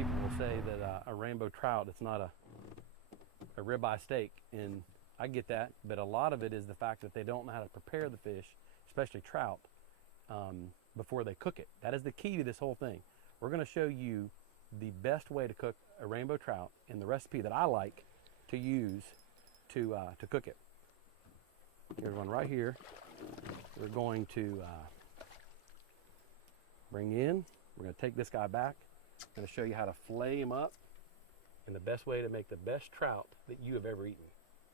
people will say that a rainbow trout, it's not a ribeye steak, and I get that, but a lot of it is the fact that they don't know how to prepare the fish, especially trout, before they cook it. That is the key to this whole thing. We're going to show you the best way to cook a rainbow trout in the recipe that I like to use to cook it. Here's one right here. We're going to bring in. We're going to take this guy back. I'm going to show you how to fillet him up and the best way to make the best trout that you have ever eaten.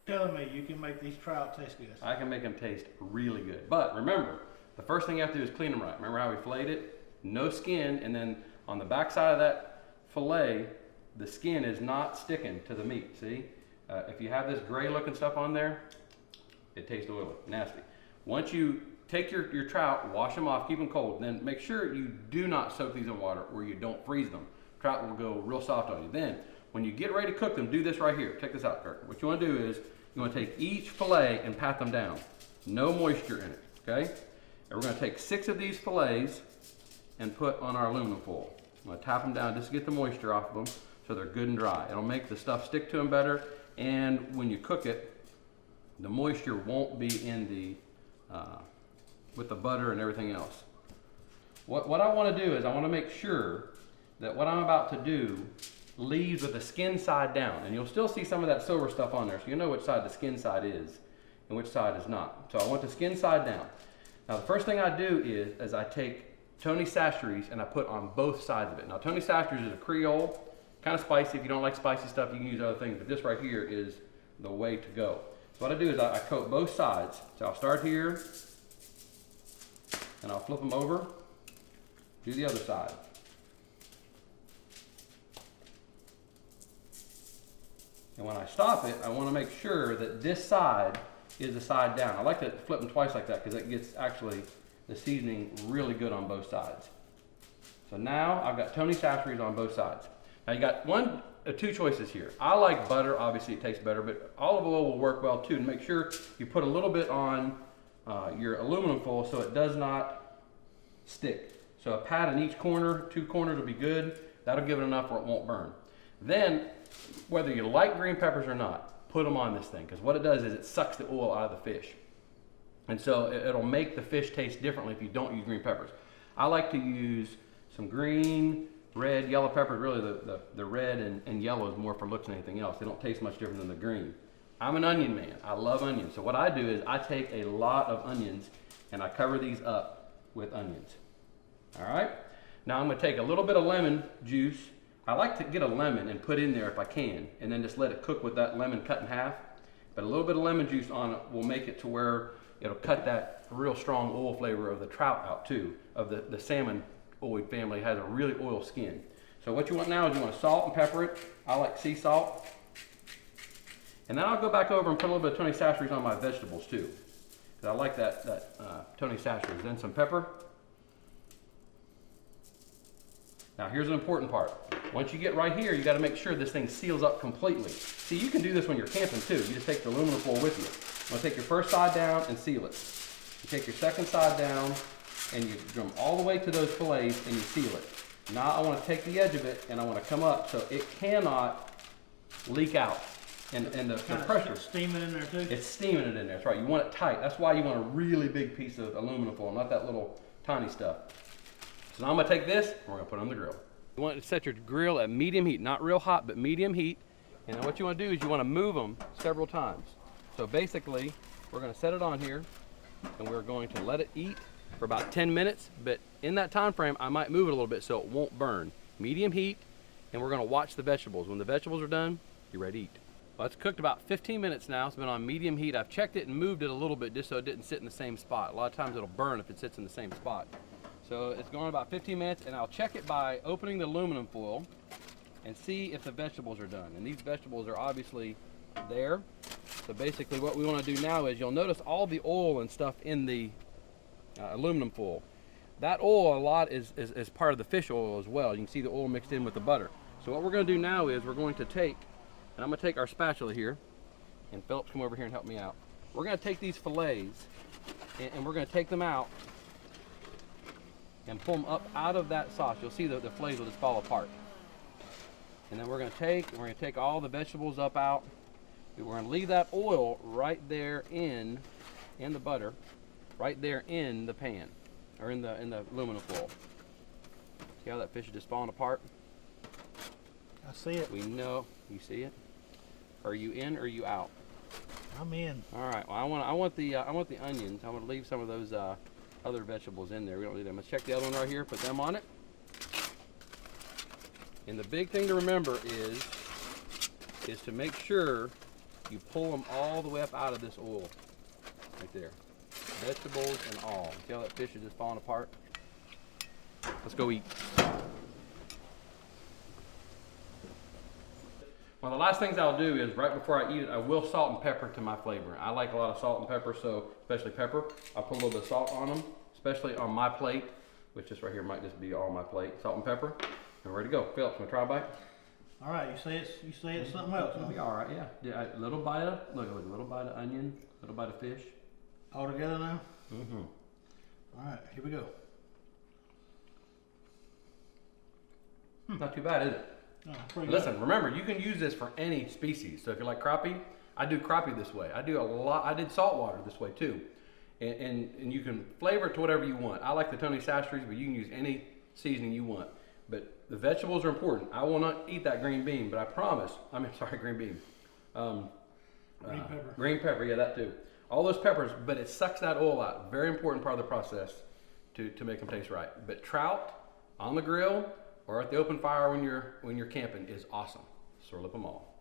Telling me you can make these trout taste good. I can make them taste really good. But remember, the first thing you have to do is clean them right. Remember how we filleted it? No skin, and then on the back side of that fillet, the skin is not sticking to the meat, see? If you have this gray looking stuff on there, it tastes oily, nasty. Once you take your trout, wash them off, keep them cold, then make sure you do not soak these in water or you don't freeze them. Trout will go real soft on you. Then, when you get ready to cook them, do this right here. Check this out, Kirk. What you want to do is, you want to take each fillet and pat them down. No moisture in it, okay? And we're going to take 6 of these fillets and put on our aluminum foil. I'm going to tap them down just to get the moisture off of them so they're good and dry. It'll make the stuff stick to them better, and when you cook it, the moisture won't be in the with the butter and everything else. What I want to do is I want to make sure that what I'm about to do leaves with the skin side down, and you'll still see some of that silver stuff on there, so you know which side the skin side is and which side is not. So I want the skin side down. Now the first thing I do is I take Tony Chachere's and I put on both sides of it. Now Tony Chachere's is a Creole, kind of spicy. If you don't like spicy stuff, you can use other things, but this right here is the way to go. So what I do is I coat both sides. So I'll start here and I'll flip them over, do the other side. And when I stop it, I want to make sure that this side is the side down. I like to flip them twice like that because it gets actually the seasoning really good on both sides. So now I've got Tony Chachere's on both sides. Now you got two choices here. I like butter, obviously it tastes better, but olive oil will work well too. And make sure you put a little bit on your aluminum foil so it does not stick. So a pat in each corner, 2 corners will be good. That'll give it enough where it won't burn. Then, whether you like green peppers or not, put them on this thing, because what it does is it sucks the oil out of the fish. And so it'll make the fish taste differently if you don't use green peppers. I like to use some green, red, yellow peppers. Really the red and yellow is more for looks than anything else. They don't taste much different than the green. I'm an onion man. I love onions. So what I do is I take a lot of onions and I cover these up with onions. All right? Now I'm going to take a little bit of lemon juice. I like to get a lemon and put in there if I can, and then just let it cook with that lemon cut in half. But a little bit of lemon juice on it will make it to where it'll cut that real strong oil flavor of the trout out too. Of the salmon oid family, has a really oil skin. So what you want now is you want to salt and pepper it. I like sea salt. And then I'll go back over and put a little bit of Tony Chachere's on my vegetables too, because I like that Tony Chachere's. Then some pepper. Now here's an important part. Once you get right here, you got to make sure this thing seals up completely. See, you can do this when you're camping too. You just take the aluminum foil with you. You want to take your first side down and seal it. You take your second side down and you drum all the way to those fillets and you seal it. Now I want to take the edge of it and I want to come up so it cannot leak out. And the pressure. It's steaming in there too? It's steaming it in there, that's right. You want it tight. That's why you want a really big piece of aluminum foil, not that little tiny stuff. So now I'm going to take this and we're going to put it on the grill. You want to set your grill at medium heat, not real hot, but medium heat. And then what you want to do is you want to move them several times. So basically, we're going to set it on here and we're going to let it eat for about 10 minutes. But in that time frame, I might move it a little bit so it won't burn. Medium heat, and we're going to watch the vegetables. When the vegetables are done, you're ready to eat. Well, it's cooked about 15 minutes now. It's been on medium heat. I've checked it and moved it a little bit just so it didn't sit in the same spot. A lot of times it'll burn if it sits in the same spot. So it's going about 15 minutes, and I'll check it by opening the aluminum foil and see if the vegetables are done. And these vegetables are obviously there. So basically what we want to do now is you'll notice all the oil and stuff in the aluminum foil. That oil a lot is part of the fish oil as well. You can see the oil mixed in with the butter. So what we're going to do now is we're going to take, and I'm going to take our spatula here, and Phillips, come over here and help me out. We're going to take these fillets and we're going to take them out and pull them up out of that sauce. You'll see the fillets will just fall apart. And then we're gonna take all the vegetables up out. We're gonna leave that oil right there in the butter, right there in the pan, or in the aluminum foil. See how that fish is just falling apart? I see it. We know, you see it? Are you in or are you out? I'm in. All right, well, I want the onions. I want to leave some of those other vegetables in there. We don't need them. Let's check the other one right here, put them on it. And the big thing to remember is to make sure you pull them all the way up out of this oil, right there. Vegetables and all. See how that fish is just falling apart? Let's go eat. One of the last things I'll do is right before I eat it, I will salt and pepper to my flavor. I like a lot of salt and pepper, so especially pepper. I'll put a little bit of salt on them, especially on my plate, which this right here might just be all my plate. Salt and pepper, and we're ready to go. Phillips, wanna try a bite? All right, you say it's something else. It'll be all right, yeah. A little bite of, look, a little bite of onion, a little bite of fish. All together now? Mm-hmm. All right, here we go. Not too bad, is it? No, pretty Listen, remember, you can use this for any species. So if you like crappie, I do crappie this way. I did saltwater this way too. And you can flavor it to whatever you want. I like the Tony Sacheries, but you can use any seasoning you want. But the vegetables are important. I will not eat that green bean, but I promise, green bean. Green pepper. Green pepper, yeah, that too. All those peppers, but it sucks that oil out. Very important part of the process to make them taste right. But trout on the grill or at the open fire when you're camping is awesome. So flip them all.